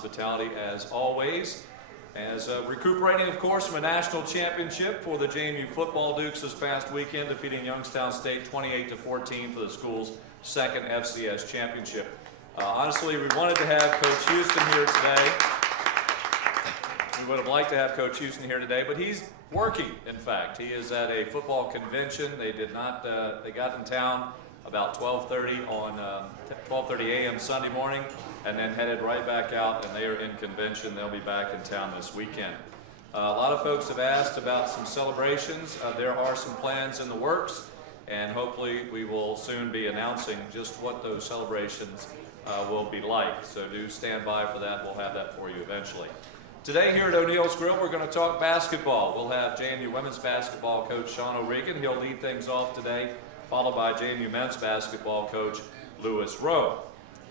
Hospitality as always. As recuperating, of course, from a national championship for the JMU football Dukes this past weekend, defeating Youngstown State 28-14 for the school's second FCS championship. Honestly, we wanted to have Coach Houston here today. We would have liked to have Coach Houston here today, but he's working, in fact. He is at a football convention. They got in town about 12:30 on 12:30 a.m. Sunday morning, and then headed right back out, and they are in convention. They'll be back in town this weekend. A lot of folks have asked about some celebrations. There are some plans in the works, and hopefully we will soon be announcing just what those celebrations will be like. So do stand by for that. We'll have that for you eventually. Today here at O'Neill's Grill, we're going to talk basketball. We'll have JMU women's basketball coach Sean O'Regan. He'll lead things off today, followed by JMU men's basketball coach Lewis Rowe.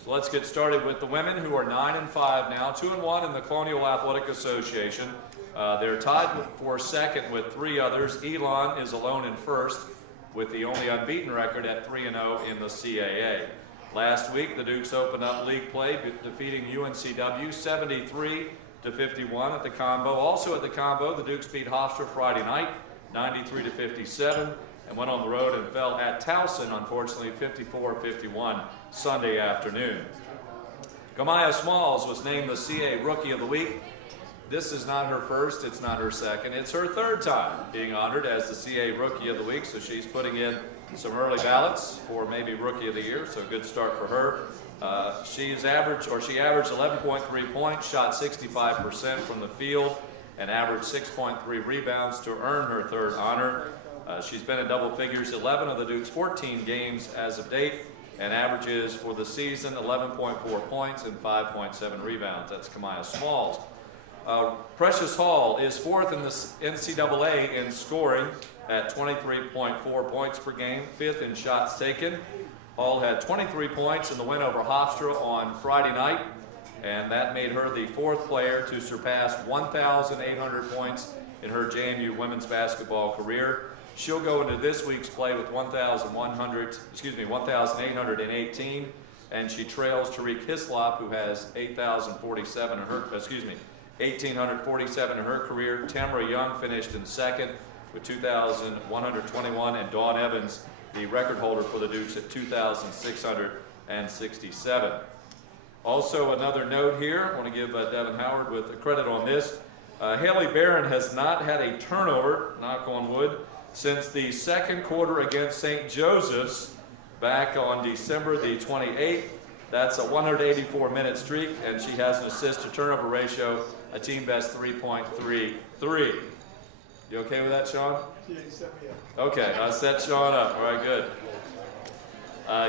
So let's get started with the women, who are 9-5 now, 2-1 in the Colonial Athletic Association. They're tied for second with three others. Elon is alone in first with the only unbeaten record at 3-0 in the CAA. Last week, the Dukes opened up league play, defeating UNCW 73-51 at the Combo. Also at the Combo, the Dukes beat Hofstra Friday night, 93-57. And went on the road and fell at Towson, unfortunately, 54-51 Sunday afternoon. Gamaya Smalls was named the CA Rookie of the Week. This is not her first, it's not her second, it's her third time being honored as the CA Rookie of the Week, so she's putting in some early ballots for maybe Rookie of the Year, so good start for her. She averaged 11.3 points, shot 65% from the field, and averaged 6.3 rebounds to earn her third honor. She's been in double figures 11 of the Dukes' 14 games as of date, and averages for the season 11.4 points and 5.7 rebounds. That's Kamaya Smalls. Precious Hall is fourth in the NCAA in scoring at 23.4 points per game, fifth in shots taken. Hall had 23 points in the win over Hofstra on Friday night, and that made her the fourth player to surpass 1,800 points in her JMU women's basketball career. She'll go into this week's play with 1,818, and she trails Tariq Hislop, who has 1,847 in her career. Tamara Young finished in second with 2,121, and Dawn Evans, the record holder for the Dukes, at 2,667. Also, another note here, I want to give Devin Howard with the credit on this. Haley Barron has not had a turnover, knock on wood, since the second quarter against St. Joseph's back on December the 28th. That's a 184-minute streak, and she has an assist-to-turnover ratio, a team best 3.33. You okay with that, Sean? Yeah, you set me up. Okay, I set Sean up. All right, good.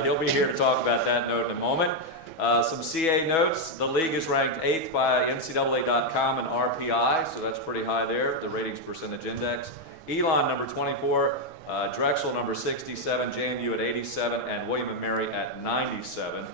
He'll be here to talk about that note in a moment. Some CA notes. The league is ranked 8th by NCAA.com and RPI, so that's pretty high there, the ratings percentage index. Elon, number 24, Drexel, number 67, JMU at 87, and William & Mary at 97.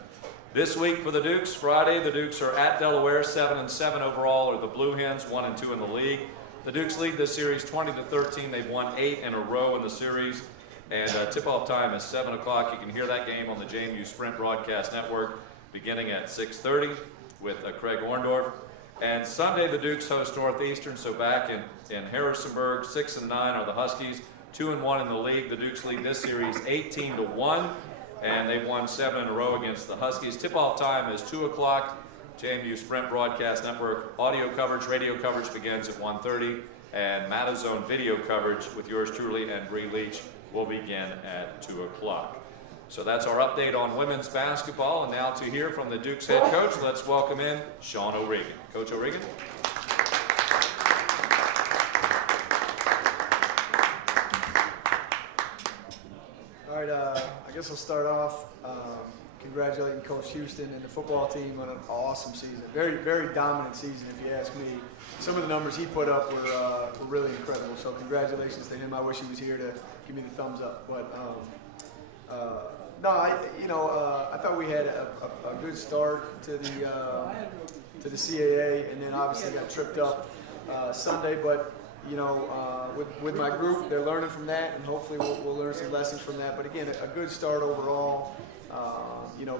This week for the Dukes, Friday, the Dukes are at Delaware, 7-7 overall, or the Blue Hens, 1-2 in the league. The Dukes lead this series 20-13. They've won 8 in a row in the series, and tip-off time is 7 o'clock. You can hear that game on the JMU Sprint Broadcast Network beginning at 6:30 with Craig Orndorff. And Sunday, the Dukes host Northeastern, so back in Harrisonburg. 6-9 are the Huskies, 2-1 in the league. The Dukes lead this series 18-1, and they've won 7 in a row against the Huskies. Tip-off time is 2 o'clock. JMU Sprint Broadcast Network audio coverage, radio coverage begins at 1:30, and Matazone video coverage with yours truly and Bree Leach will begin at 2 o'clock. So that's our update on women's basketball. And now to hear from the Dukes head coach, let's welcome in Sean O'Regan. Coach O'Regan. All right, I guess I'll start off congratulating Coach Houston and the football team on an awesome season. Very, very dominant season, if you ask me. Some of the numbers he put up were really incredible. So congratulations to him. I wish he was here to give me the thumbs up. But I thought we had a good start to the CAA, and then obviously got tripped up Sunday. But with my group, they're learning from that, and hopefully we'll learn some lessons from that. But again, a good start overall.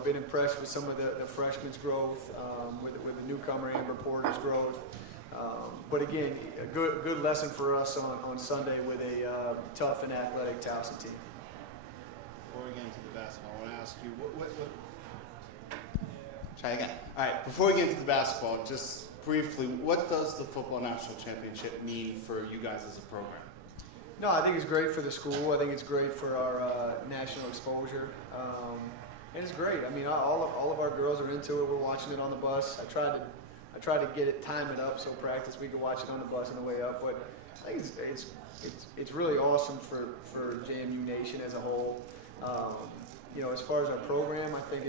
Been impressed with some of the freshmen's growth, with the newcomer Amber Porter's growth. But again, a good lesson for us on Sunday with a tough and athletic Towson team. Before we get into the basketball, I want to ask you, try again. All right, before we get into the basketball, just briefly, what does the football national championship mean for you guys as a program? No, I think it's great for the school. I think it's great for our national exposure. And it's great. I mean, all of our girls are into it. We're watching it on the bus. I tried to get it, time it up so practice we could watch it on the bus on the way up. But I think it's really awesome for JMU Nation as a whole. As far as our program, I think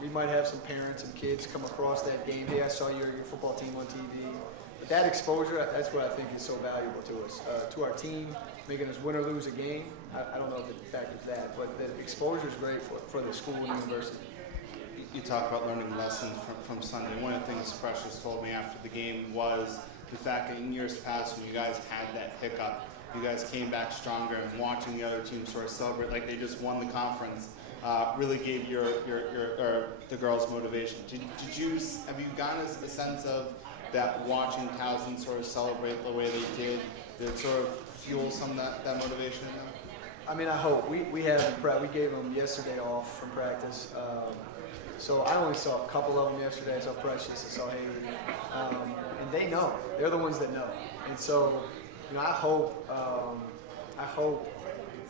we might have some parents and kids come across that game. Hey, I saw your football team on TV. But that exposure, that's what I think is so valuable to us, to our team, making us win or lose a game. I don't know if the fact is that, but the exposure is great for the school and university. You talk about learning lessons from Sunday. One of the things Precious told me after the game was the fact that in years past when you guys had that hiccup, you guys came back stronger, and watching the other team sort of celebrate like they just won the conference really gave the girls motivation. Have you gotten a sense of that watching Towson sort of celebrate the way they did sort of fuel some of that motivation in them? I mean, I hope. We gave them yesterday off from practice. So I only saw a couple of them yesterday. I saw Precious, I saw Haley. And they know. They're the ones that know. And so, I hope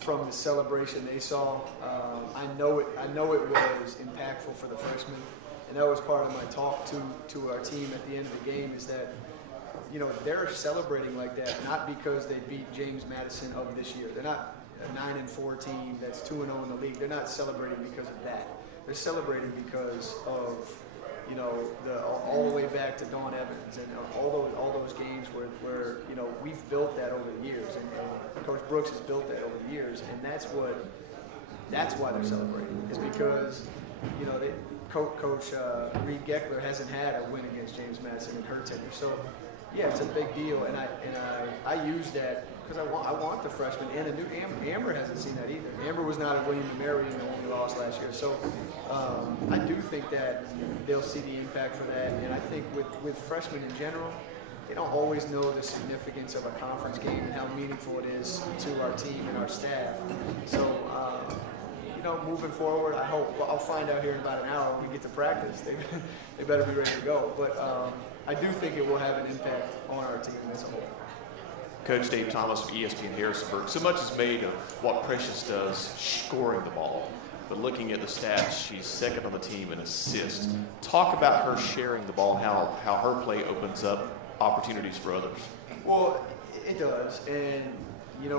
from the celebration they saw, I know it was impactful for the freshmen. And that was part of my talk to our team at the end of the game is that, they're celebrating like that, not because they beat James Madison of this year. They're not a 9-4 team that's 2-0 in the league. They're not celebrating because of that. They're celebrating because of, all the way back to Dawn Evans and all those games where we've built that over the years, and Coach Brooks has built that over the years, and that's why they're celebrating. Is because Coach Reed Geckler hasn't had a win against James Madison in her tenure. So, yeah, it's a big deal, and I use that because I want the freshmen and the new Amber hasn't seen that either. Amber was not at William & Mary and only lost last year. So I do think that they'll see the impact for that, and I think with freshmen in general, they don't always know the significance of a conference game and how meaningful it is to our team and our staff. So. Moving forward, I hope I'll find out here in about an hour when we get to practice. They better be ready to go. But I do think it will have an impact on our team as a whole. Coach Dave Thomas from ESPN Harrisonburg. So much is made of what Precious does scoring the ball. But looking at the stats, she's second on the team in assists. Talk about her sharing the ball, how her play opens up opportunities for others. Well, it does. And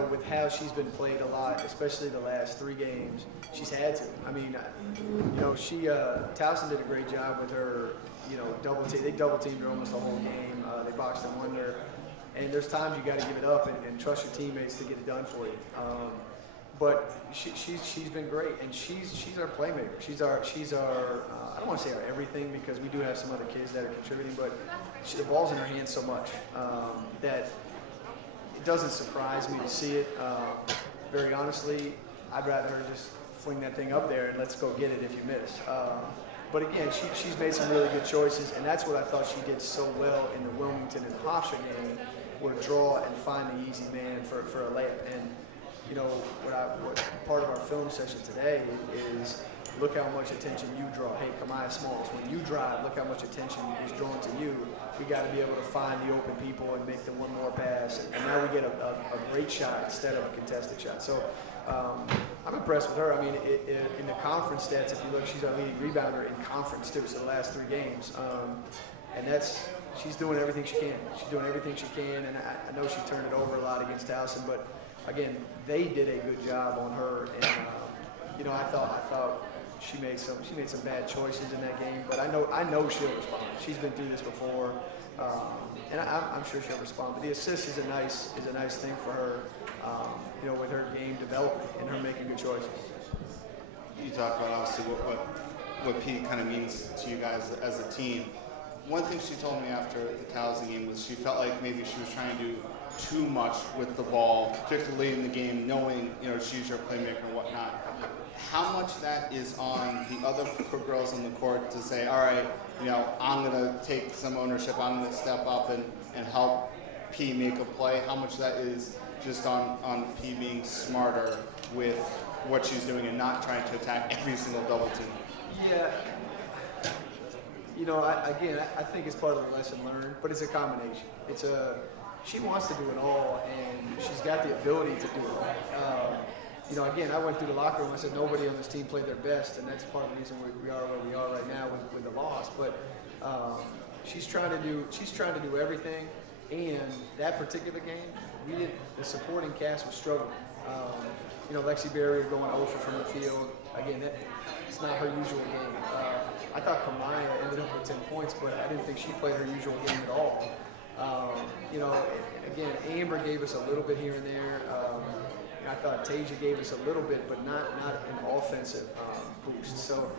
with how she's been played a lot, especially the last 3 games, she's had to. I mean, Towson did a great job with her, they double teamed her almost the whole game. They boxed and won her. And there's times you got to give it up and trust your teammates to get it done for you. But she's been great, and she's our playmaker. She's our I don't want to say our everything because we do have some other kids that are contributing, but the ball's in her hands so much that it doesn't surprise me to see it. Very honestly, I'd rather her just fling that thing up there and let's go get it if you miss. But again, she's made some really good choices, and that's what I thought she did so well in the Wilmington and Hofstra game, where draw and find the easy man for a layup. And what part of our film session today is look how much attention you draw. Hey, Kamaya Smalls, when you drive, look how much attention is drawn to you. We got to be able to find the open people and make them one more pass. And now we get a great shot instead of a contested shot. So I'm impressed with her. I mean, in the conference stats, if you look, she's our leading rebounder in conference too, so the last 3 games. And she's doing everything she can. She's doing everything she can, and I know she turned it over a lot against Towson, but again, they did a good job on her. And I thought she made some bad choices in that game, but I know she'll respond. She's been through this before, and I'm sure she'll respond. But the assist is a nice thing for her, with her game development and her making good choices. You talk about obviously what Pete kind of means to you guys as a team. One thing she told me after the Towson game was she felt like maybe she was trying to do too much with the ball, particularly in the game, knowing she's your playmaker and whatnot. how much that is on the other girls on the court to say, all right, I'm going to take some ownership, I'm going to step up and help P make a play? How much that is just on P being smarter with what she's doing and not trying to attack every single double team? Yeah. I think it's part of the lesson learned, but it's a combination. She wants to do it all, and she's got the ability to do it. I went through the locker room. I said nobody on this team played their best, and that's part of the reason we are where we are right now with the loss. But she's trying to do everything. And that particular game, the supporting cast was struggling. Lexi Barrier going over from the field. Again, it's not her usual game. I thought Kamaya ended up with 10 points, but I didn't think she played her usual game at all. Again, Amber gave us a little bit here and there. I thought Tasia gave us a little bit, but not an offensive boost. So,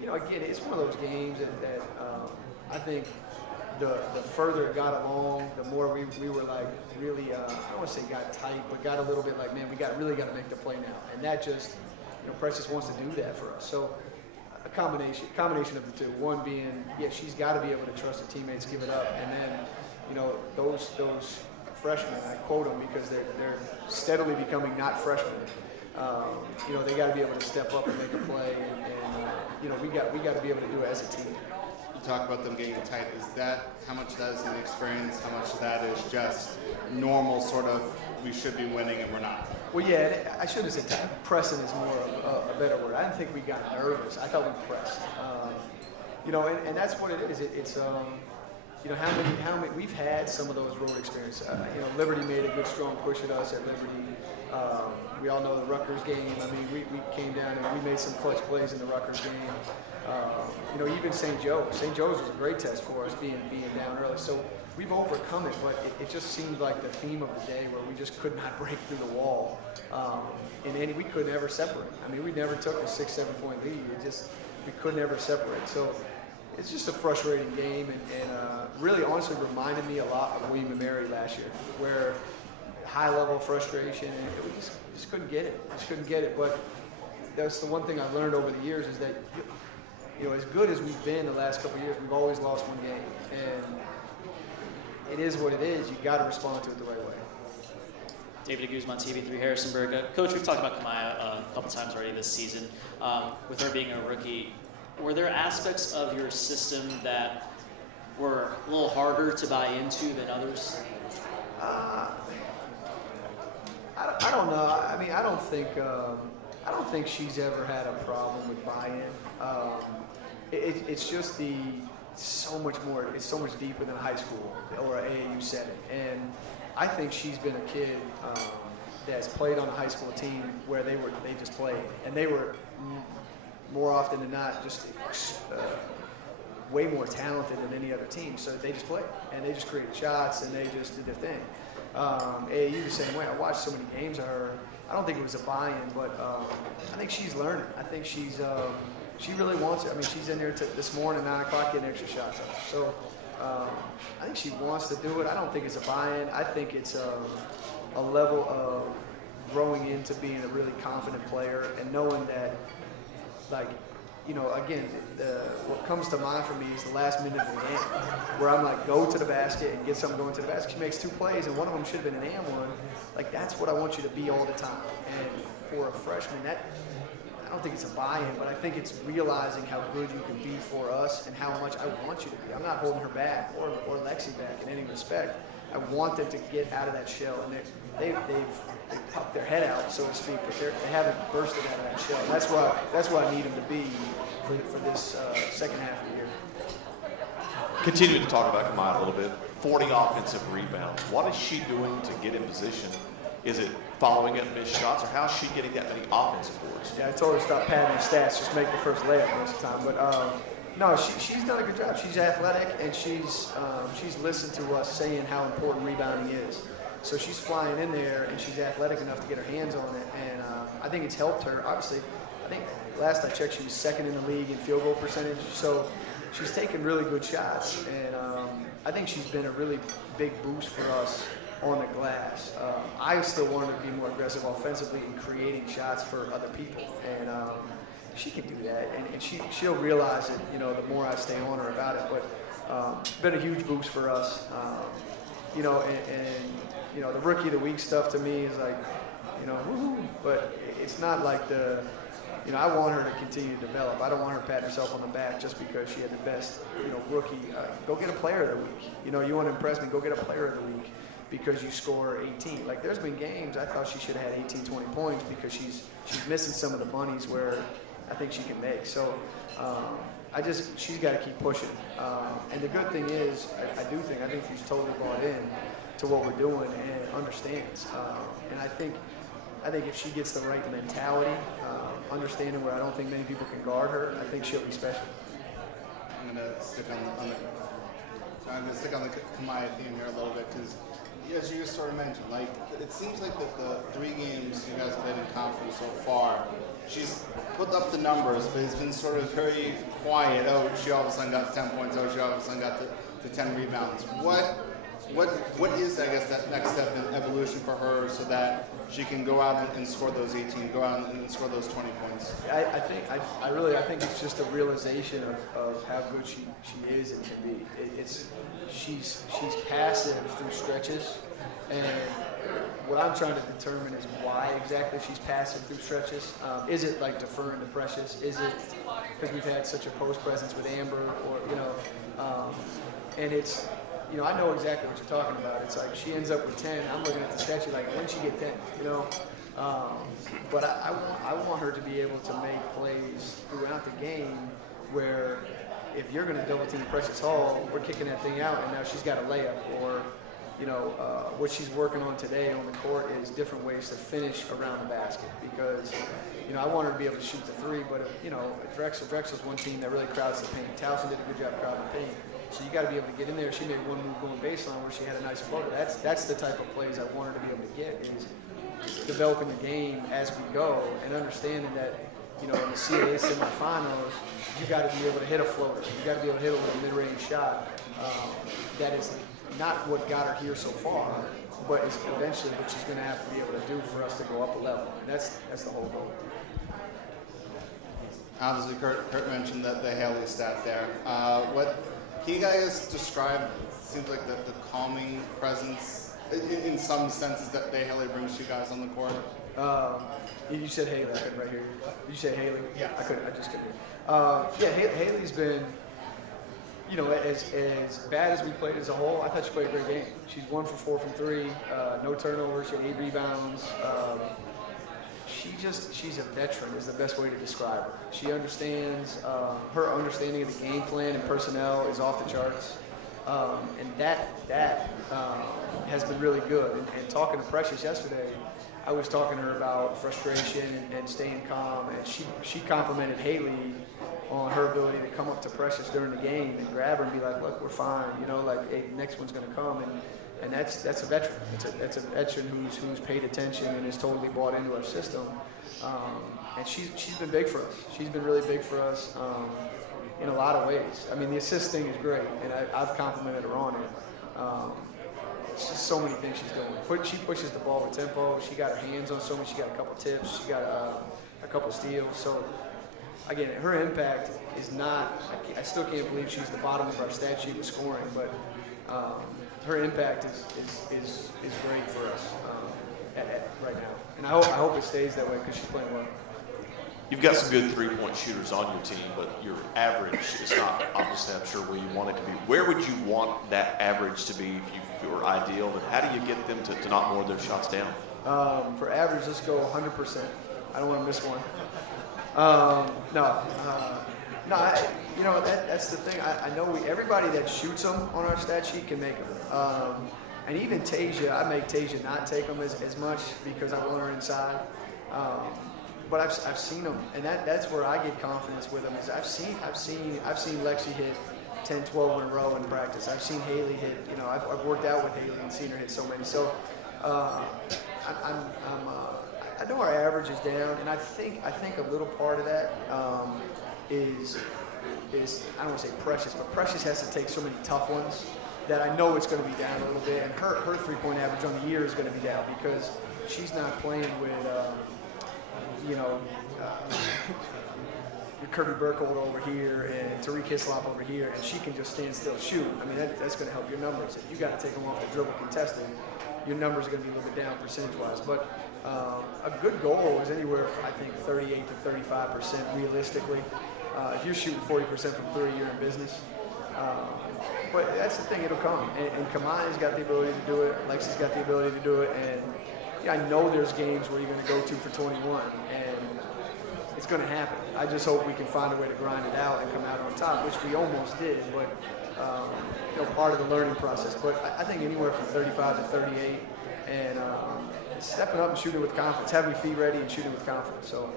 again, it's one of those games that I think the further it got along, the more we were like really, I don't want to say got tight, but got a little bit like, man, we really got to make the play now. And that just, Precious wants to do that for us. So a combination of the two. One being, she's got to be able to trust her teammates, give it up. And then, those freshmen, I quote them because they're steadily becoming not freshmen. They got to be able to step up and make a play. And we got to be able to do it as a team. Talk about them getting tight. Is that how much that is an experience? How much of that is just normal sort of we should be winning and we're not? Well, yeah, I shouldn't have said tight. Pressing is more of a better word. I didn't think we got nervous. I thought we pressed. And that's what it is. It's how many we've had some of those road experiences. Liberty made a good strong push at us at Liberty. We all know the Rutgers game. I mean, we came down and we made some clutch plays in the Rutgers game. Even St. Joe's. St. Joe's was a great test for us being down early. So we've overcome it, but it just seemed like the theme of the day where we just could not break through the wall. We could never separate. I mean, we never took a 6-7 point lead. We could never separate. So it's just a frustrating game and really honestly reminded me a lot of William & Mary last year, where high level of frustration and we just couldn't get it. Just couldn't get it. But that's the one thing I've learned over the years is that as good as we've been the last couple of years, we've always lost one game. And it is what it is. You got to respond to it the right way. David Guzman, TV3 Harrisonburg. Coach, we've talked about Kamaya a couple times already this season. With her being a rookie, were there aspects of your system that were a little harder to buy into than others? I don't know. I mean, I don't think she's ever had a problem with buy-in. It's just so much more. It's so much deeper than high school or an AAU setting. And I think she's been a kid that's played on a high school team where they just played, and they were more often than not just way more talented than any other team. So they just played and they just created shots and they just did their thing. AAU the same way. I watched so many games of her. I don't think it was a buy-in, but I think she's learning. I think she really wants it. I mean, she's in there this morning, 9 o'clock, getting extra shots up. So I think she wants to do it. I don't think it's a buy-in. I think it's a level of growing into being a really confident player and knowing that, again, what comes to mind for me is the last minute of the game, where I'm like, go to the basket and get something going to the basket. She makes 2 plays, and one of them should have been an and one. That's what I want you to be all the time. And for a freshman, I don't think it's a buy-in, but I think it's realizing how good you can be for us and how much I want you to be. I'm not holding her back or Lexi back in any respect. I want them to get out of that shell, and they've popped their head out, so to speak, but they haven't bursted out of that shell. That's where I need them to be for this second half of the year. Continuing to talk about Kamaya a little bit, 40 offensive rebounds. What is she doing to get in position? Is it following up missed shots, or how is she getting that many offensive boards? Yeah, I told her to stop padding her stats, just make the first layup most of the time. But no, she's done a good job. She's athletic, and she's listened to us saying how important rebounding is. So she's flying in there, and she's athletic enough to get her hands on it. And I think it's helped her. Obviously, I think last I checked, she was second in the league in field goal percentage. So she's taken really good shots, and I think she's been a really big boost for us on the glass. I still want her to be more aggressive offensively and creating shots for other people. And she can do that, and she'll realize it, the more I stay on her about it. But it's been a huge boost for us. And the Rookie of the Week stuff to me is like, woohoo. But it's not like I want her to continue to develop. I don't want her to pat herself on the back just because she had the best, rookie. Go get a Player of the Week. You want to impress me, go get a Player of the Week because you score 18. Like, there's been games I thought she should have had 18, 20 points because she's missing some of the bunnies where I think she can make. So she's got to keep pushing. And the good thing is, I think she's totally bought in to what we're doing and understands. And I think if she gets the right mentality, understanding where I don't think many people can guard her, I think she'll be special. I'm gonna stick on the Kamaya theme here a little bit because, as you just sort of mentioned, like it seems like that the 3 games you guys have played in conference so far, she's put up the numbers, but it's been sort of very quiet. Oh, she all of a sudden got 10 points. Oh, she all of a sudden got the 10 rebounds. What is, I guess, that next step in evolution for her so that she can go out and score those 18, go out and score those 20 points? I think it's just a realization of how good she is and can be. She's passive through stretches, and what I'm trying to determine is why exactly she's passive through stretches. Is it like deferring to Precious? Is it because we've had such a post presence with Amber, or and it's. I know exactly what you're talking about. It's like she ends up with 10. I'm looking at the statue like, when she get 10, But I want her to be able to make plays throughout the game where if you're going to double team Precious Hall, we're kicking that thing out, and now she's got a layup. Or, what she's working on today on the court is different ways to finish around the basket because, I want her to be able to shoot the 3, but, Drexel's one team that really crowds the paint. Towson did a good job crowding the paint. So you got to be able to get in there. She made one move going baseline where she had a nice floater. That's the type of plays I want her to be able to get, is developing the game as we go and understanding that, in the CAA semifinals, you got to be able to hit a floater. You got to be able to hit a little mid-range shot. That is not what got her here so far, but is eventually what she's going to have to be able to do for us to go up a level. And that's the whole goal. Obviously, Kurt mentioned the Haley stat there. Can you guys describe, seems like the calming presence in some senses that Haley brings to you guys on the court? You said Haley, I couldn't right here. Did you say Haley? Yeah. I just couldn't hear. Haley's been, as bad as we played as a whole, I thought she played a great game. She's 1 for 4 from 3, no turnovers, she had 8 rebounds. She's a veteran is the best way to describe her. She understands, her understanding of the game plan and personnel is off the charts. And that has been really good. And talking to Precious yesterday, I was talking to her about frustration and staying calm, and she complimented Haley on her ability to come up to Precious during the game and grab her and be like, look, we're fine, hey, the next one's going to come. And that's a veteran. That's a veteran who's paid attention and is totally bought into our system. And she's been big for us. She's been really big for us in a lot of ways. I mean, the assist thing is great, and I've complimented her on it. It's just so many things she's doing. She pushes the ball with tempo. She got her hands on so much. She got a couple tips. She got a couple steals. So, again, her impact is not. I still can't believe she's the bottom of our stat sheet with scoring, but her impact is great for us right now. And I hope it stays that way because she's playing well. You've got some good three-point shooters on your team, but your average is not, obviously, I'm sure, where you want it to be. Where would you want that average to be if you were ideal, and how do you get them to knock more of their shots down? For average, let's go 100%. I don't want to miss one. That's the thing. I know everybody that shoots them on our stat sheet can make them. And even Tasia, I make Tasia not take them as much because I want her inside. But I've seen them, and that's where I get confidence with them. Is I've seen Lexi hit 10, 12 in a row in practice. I've seen Haley hit. I've worked out with Haley and seen her hit so many. So I know our average is down, and I think a little part of that is I don't want to say Precious, but Precious has to take so many tough ones that I know it's going to be down a little bit, and her three-point average on the year is going to be down because she's not playing with, Kirby Burkhold over here and Tariq Hislop over here, and she can just stand still shoot. I mean, that's going to help your numbers. If you got to take them off the dribble contesting, your numbers are going to be a little bit down percentage-wise. But a good goal is anywhere from, I think, 38 to 35% realistically. If you're shooting 40% from three, you're in business. But that's the thing, it'll come. And Kamai's got the ability to do it. Lexi's got the ability to do it. And yeah, I know there's games where you're going to go to for 21, and it's going to happen. I just hope we can find a way to grind it out and come out on top, which we almost did, but part of the learning process. But I think anywhere from 35 to 38, and stepping up and shooting with confidence, having your feet ready and shooting with confidence. So.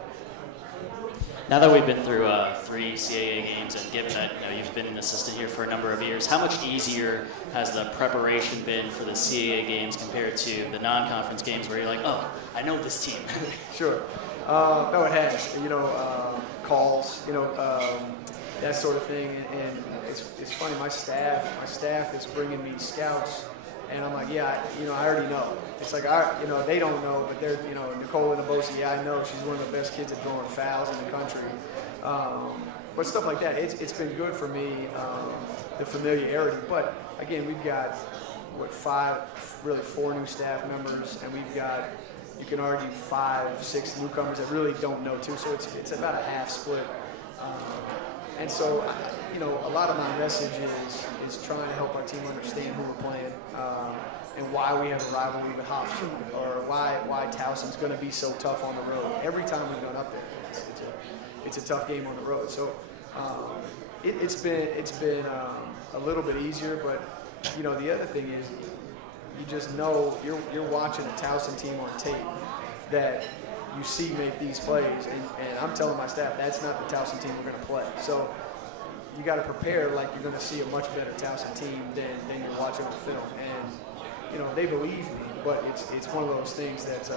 Now that we've been through 3 CAA games, and given that you've been an assistant here for a number of years, how much easier has the preparation been for the CAA games compared to the non-conference games where you're like, oh, I know this team? Sure. No, it has. Calls, that sort of thing. And it's funny. My staff is bringing me scouts, and I'm like, yeah, I already know. It's like they don't know, but they're, Nicole Nabosi, yeah, I know she's one of the best kids at drawing fouls in the country. But stuff like that, it's been good for me, the familiarity. But again, we've got 4 new staff members, and we've got, you can argue 5, 6 newcomers that really don't know too. So it's about a half split. And so, a lot of my message is trying to help our team understand who we're playing, and why we have a rivalry with Hofstra, or why Towson's going to be so tough on the road. Every time we've gone up there, it's a tough game on the road. So it's been a little bit easier, but the other thing is, you just know you're watching a Towson team on tape that you see make these plays, and I'm telling my staff that's not the Towson team we're going to play. So you got to prepare like you're going to see a much better Towson team than you're watching on film. And they believe me, but it's one of those things that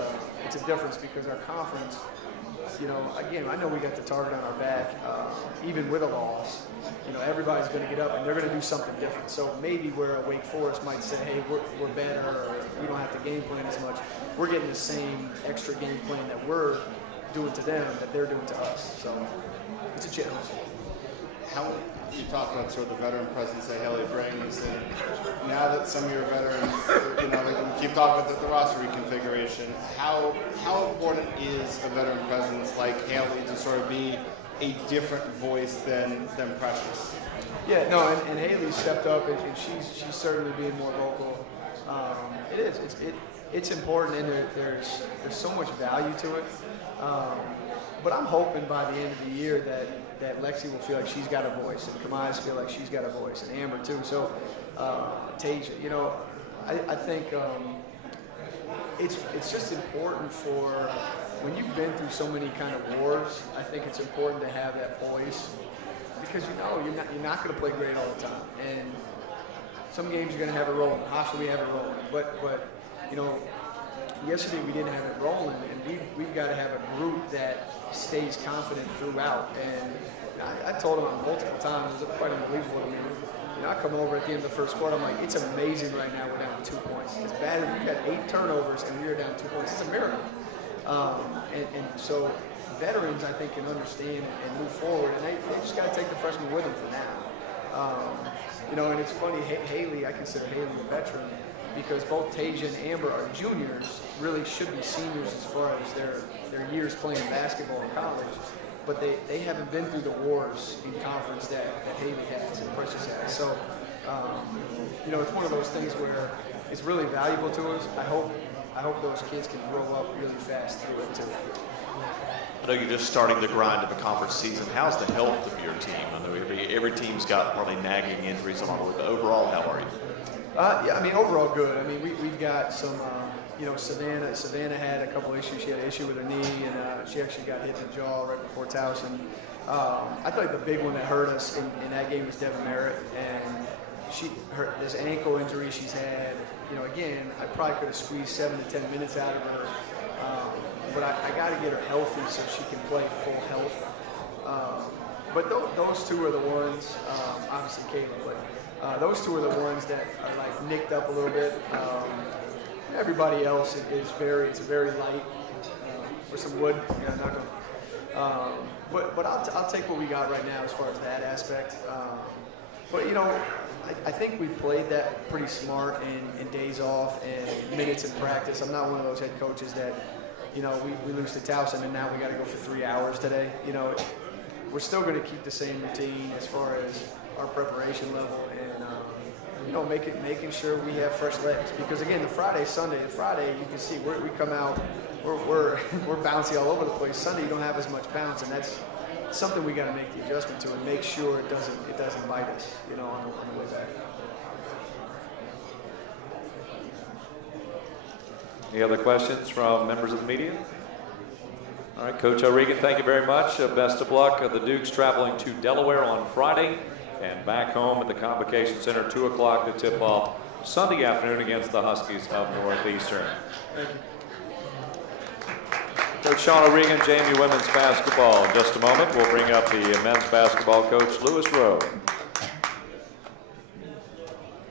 it's a difference because our conference. Again, I know we got the target on our back, even with a loss. Everybody's going to get up and they're going to do something different. So maybe where a Wake Forest might say, hey, we're better, or we don't have to game plan as much, we're getting the same extra game plan that we're doing to them that they're doing to us. So it's a challenge. How you talk about sort of the veteran presence that Haley brings, and now that some of your veterans, we keep talking about the roster reconfiguration, how important is a veteran presence like Haley to sort of be a different voice than Precious? Yeah, no, and Haley stepped up, and she's certainly being more vocal. It is. It's important, and there's so much value to it. But I'm hoping by the end of the year that Lexi will feel like she's got a voice, and Kamai's feel like she's got a voice, and Amber too. So, Tasia, I think it's just important for when you've been through so many kind of wars. I think it's important to have that voice because you're not going to play great all the time, and some games you're going to have it rolling. Hofstra, we have it rolling, but yesterday we didn't have it rolling, and we've got to have a group that stays confident throughout. And I told them multiple times, it was quite unbelievable to me. I come over at the end of the first quarter, I'm like, it's amazing right now we're down 2 points. It's bad that we've had 8 turnovers and we're down 2 points. It's a miracle. And so veterans, I think, can understand and move forward, and they just got to take the freshmen with them for now. And it's funny, Haley, I consider Haley a veteran, because both Tasia and Amber are juniors, really should be seniors as far as their years playing basketball in college, but they haven't been through the wars in conference that Haley has and Precious has. So, it's one of those things where it's really valuable to us. I hope those kids can grow up really fast through it too. I know you're just starting the grind of a conference season. How's the health of your team? I know every team's got probably nagging injuries along the way, but overall, how are you? Overall good. We've got some, Savannah had a couple issues. She had an issue with her knee, and she actually got hit in the jaw right before Towson. I thought the big one that hurt us in that game was Devin Merritt, and this ankle injury she's had. Again, I probably could have squeezed 7 to 10 minutes out of her, but I got to get her healthy so she can play full health. But those two are the ones, obviously Caleb, but Those two are the ones that are like nicked up a little bit. Everybody else is it's very light. For some wood, yeah, not gonna. But I'll take what we got right now as far as that aspect. But you know, I think we played that pretty smart in days off and minutes in practice. I'm not one of those head coaches that, you know, we lose to Towson and now we got to go for 3 hours today. You know, we're still going to keep the same routine as far as our preparation level and you know, making sure we have fresh legs. Because again, the Friday you can see we come out, we're bouncy all over the place. Sunday you don't have as much bounce, and that's something we got to make the adjustment to and make sure it doesn't bite us, you know, on the way back. Any other questions from members of the media? All right, Coach O'Regan, thank you very much. Best of luck. The Dukes traveling to Delaware on Friday and back home at the Convocation Center, 2 o'clock to tip off Sunday afternoon against the Huskies of Northeastern. Thank you. Coach Sean O'Regan, JMU women's basketball. In just a moment, we'll bring up the men's basketball coach, Lewis Rowe.